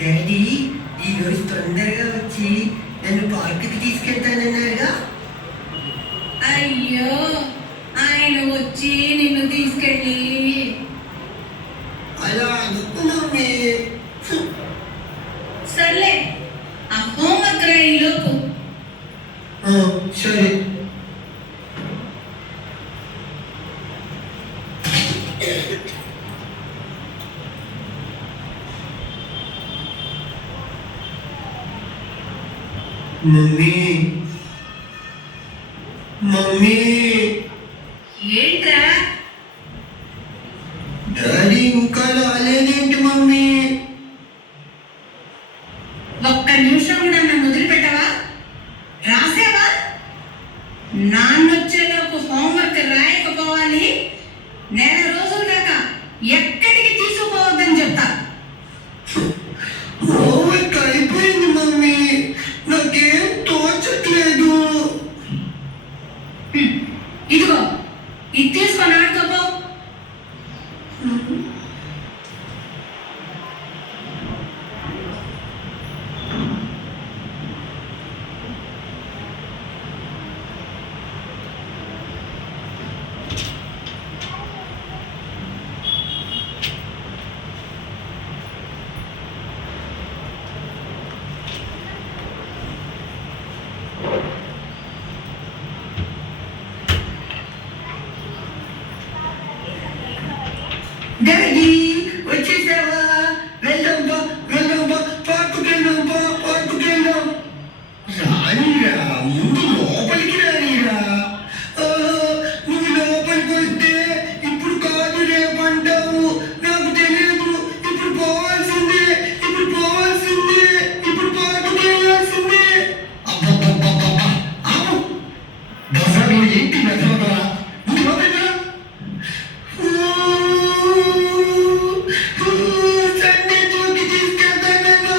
Daddy ఈరోజు తొందరగా వచ్చి నన్ను పార్కుకి తీసుకెళ్తానన్నారుగా. అయ్యో, ఆయన వచ్చి నిన్ను తీసుకెళ్ళి అలా అనుకున్నామే. సర్లే, ఆ హోంవర్క్ రాయిలోపు. సరే. మమ్మీ మమ్మీ ఏంట్రా? డాడీ ఇంకా రాలేదేంటి మమ్మీ? ఒక్క నిమిషం కూడా నన్ను వదిలిపెట్టవా? రాసేవా? నాన్నొచ్చేలోపు హోంవర్క్ రాయకపోవాలి. నెల రోజుల దాకా ఎక్కడికి తీసుకుపోవద్దని చెప్తా. హోంవర్క్ అయిపోయింది మమ్మీ, నాకేం తోచట్లేదు. ఇదిగో, ఇది తీసుకొని ఆడుకోపో. డాడీ వచ్చేసావా? వెళ్దాం బా, వెళ్దాం బా, పార్కుకి వెళ్దాం బా, పార్కుకి వెళ్దాం. రానిరా, ముందు లోపలికి రానిరా. నువ్వు లోపలికి వస్తే ఇప్పుడు కాదు రేపంటావు. నాకు తెలియదు. ఇప్పుడు పోవాల్సిందే, ఇప్పుడు పోవాల్సిందే, ఇప్పుడు పార్కుకి వెళ్ళాల్సిందే. అబ్బబ్బబ్బబ్బబ్బా, ఆపు. బజార్లో ఏంటి మెదలదా? ముందు లోపలికి రా. సండే జోకి తీసుకెళ్తాను.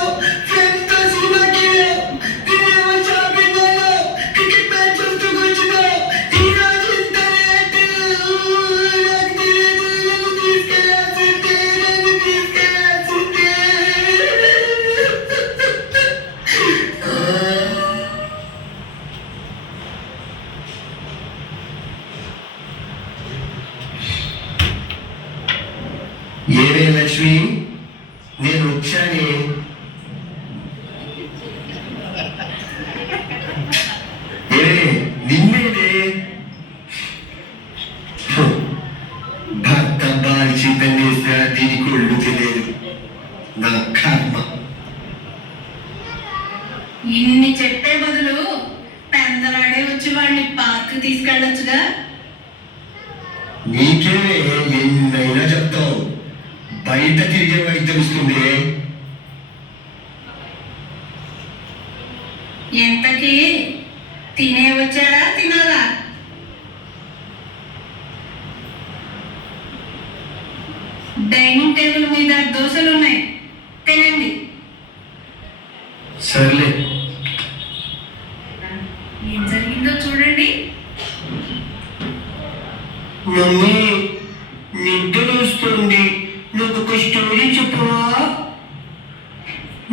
ఫ్రెండ్స్ తో సినిమాకి వెళ్ళాం, షాపింగ్ వెళ్ళాం, క్రికెట్ మ్యాచ్ చూస్తూ కూర్చున్నాం. ఈ రోజు ఇంత రేటు. నాకు తెలియదు. నన్ను తీసుకెళ్లాల్సిందే, నన్ను తీసుకెళ్లాల్సిందే. ఏమే లక్ష్మి, నేను వచ్చానే. నిన్నేనే. భర్త బాల్చి తన్నేసిన దీనికి ఒళ్ళు తెలియదు. నా కర్మ. ఇన్ని చెప్పే బదులు పెందలాడే వచ్చి వాడిని పార్క్ తీసుకెళ్ళొచ్చుగా. నీకే ఎన్నైనా చెప్తావు, బయట తిరిగే వాడికి తెలుస్తుంది. ఎంతకీ తినే వచ్చాడా, తినాలా? డైనింగ్ టేబుల్ మీద దోశలు ఉన్నాయి, తినండి. సర్లే. ఏం జరిగిందో చూడండి. మమ్మీ, నిద్ర వస్తుంది. నాకు ఒక స్టోరీ చెప్పవా?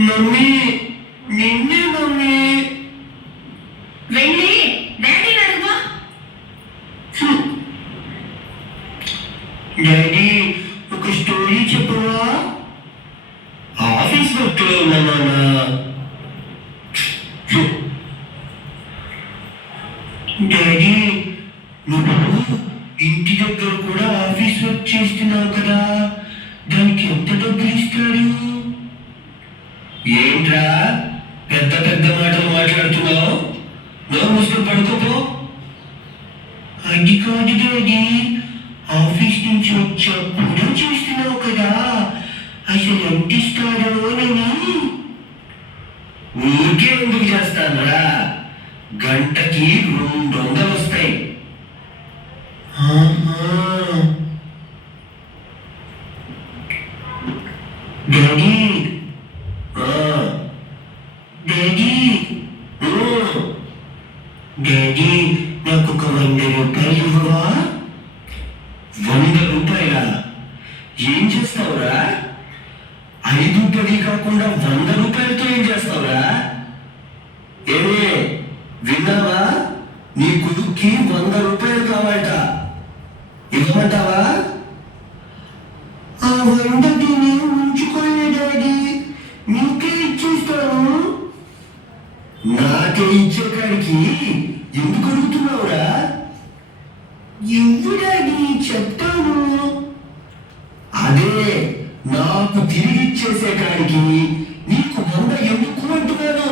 మమ్మీ, నిన్నే మమ్మీ. వెళ్ళి డాడీని అడుగు. డాడీ, ఒక స్టోరీ చెప్పవా? ఆఫీస్ వర్క్లో ఉన్నా నాన్న. డాడీ, నువ్వు ఇంటి దగ్గర కూడా ఆఫీస్ వర్క్ చేస్తున్నావు కదా, దానికి ఎంత డబ్బులు ఇస్తాడు? ఏంట్రా పెద్ద పెద్ద మాటలు మాట్లాడుతున్నావు? నో మూసుకొని పడుకోపో. అది కాదు డాడీ, ఆఫీస్ నుంచి వచ్చా కూడా చేస్తున్నావు కదా, అసలు ఎంత ఇస్తాడో అని. ఊరికే ఎందుకు చేస్తానరా? గంటకి 200 వస్తాయి. డాడీ, డాడీ, డాడీ, నాకు ఒక 100 రూపాయలు ఇవ్వవా? 100 రూపాయలా? ఏం చేస్తావురా? 5, 10 కాక కాకుండా 100 రూపాయలతో ఏం చేస్తావురా? ఏమే విన్నావా? నీ కొడుక్కి 100 రూపాయలు కావాలట. ఇవ్వమంటావా? ఆ 100ని ఉంచుకోలే డాడీ, నీకే ఇచ్చేస్తాను. నాకే ఇచ్చే కాడికి ఎందుకు అడుగుతున్నావురా? ఇవ్వు డాడీ, చెప్తాను. అదే నాకు తిరిగి ఇచ్చేసే కాడికి నీకు 100 ఎందుకు అంటున్నాను?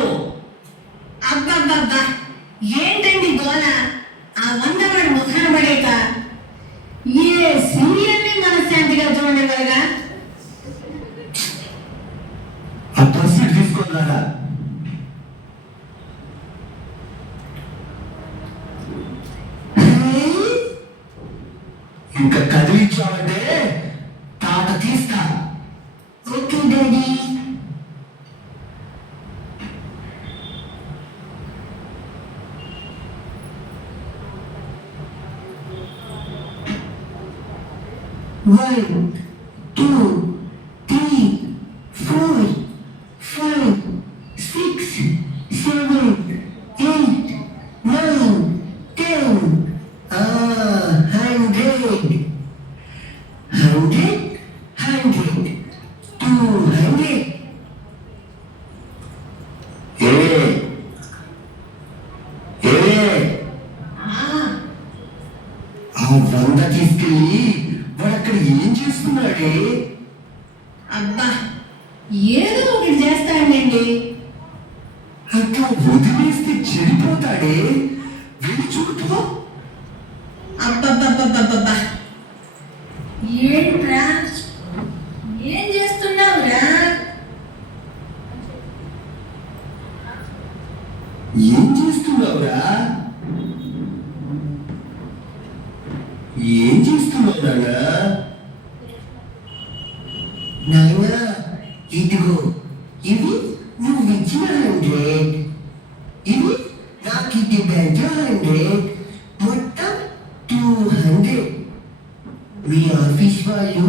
అబ్బబ్బబ్బా, ఏంటండి గోల? ఆ 100 వాడు ముఖాన పడేక ఏ సూర్యుని మనశ్శాంతిగా చూడగలగా? ఆ పర్సెంట్ తీసుకోవాలా? ఇంకా కదిలించావంటే తాత తీస్తా. Okay daddy. One, two, three, four, five, six, seven, 8, 9, 10. 100, 200. ఆ 100 తీసుకెళ్ళి వాడు అక్కడ ఏం చేస్తున్నాడే? అబ్బా, ఏదో ఒకటి చేస్తాడండి. అట్లా వదిలేస్తే చెడిపోతాడే. వెళ్ళి చూడుకో. అబ్బబ్బబ్బబ్బబ్బా, ఏంట్రా? ఏం చేస్తున్నావురా? ఏం చేస్తున్నావురా? ఏం చేస్తున్నావురా? నాయనా, ఇదిగో ఇవి నువ్వు ఇచ్చిన 100, ఇవి నాకు ఇది 100, మొత్తం 200. మీ ఆఫీస్ వాళ్ళు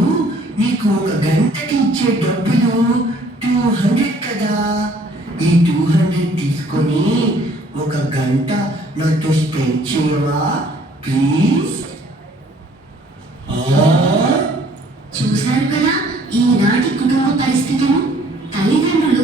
నీకు 1 గంటకి ఇచ్చే డబ్బులు 200 కదా. ఈ 200 తీసుకొని 1 గంట నాతో స్పెండ్ చేయవా ప్లీజ్? చూశారు కదా ఈనాటి కుటుంబ పరిస్థితులు. తల్లిదండ్రులు